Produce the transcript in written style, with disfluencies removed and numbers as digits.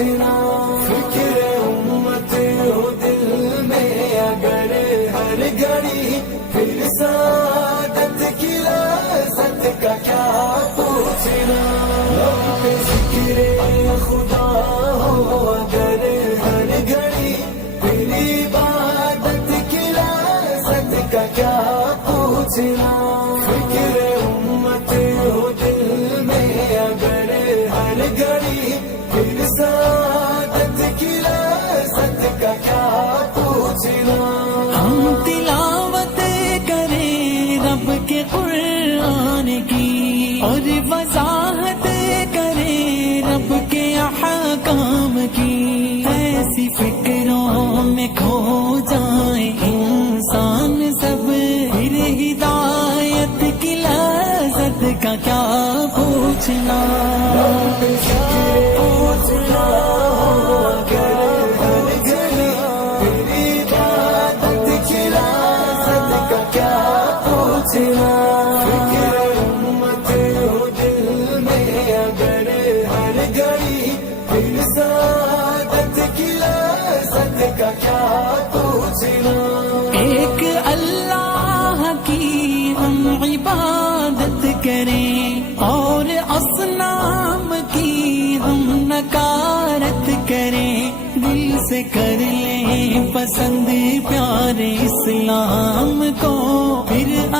پوچھنا، فکر امت ہو دل میں اگر ہر گھڑی، پھر سعادت کی لذت کا کیا پوچھنا، لب پہ ذکر خدا ہو اگر ہر گھڑی، پھر عبادت کی لذت کا کیا پوچھنا، فکر امت ہو دل میں اگر ہر گھڑی، پھر سعادت کی لذت کا کیا پوچھنا، ہم تلاوت کریں رب کے قرآن کی اور وضاحت کریں رب کے احکام کی، ایسی فکروں میں کھو جائے انسان سب، پھر ہدایت کی لذت کا کیا پوچھنا، پوچھنا اگر ہر گھڑی، پھر عبادت کی لذت کا کیا پوچھنا، فکر امت ہو دل میں اگر ہر گھڑی، پھر سعادت کی لذت کا کیا پوچھنا، ایک اللہ کی ہم عبادت کریں اور اصنام کی ہم نکارت کریں، دل سے کر لیں پسند پیارے اسلام کو، پھر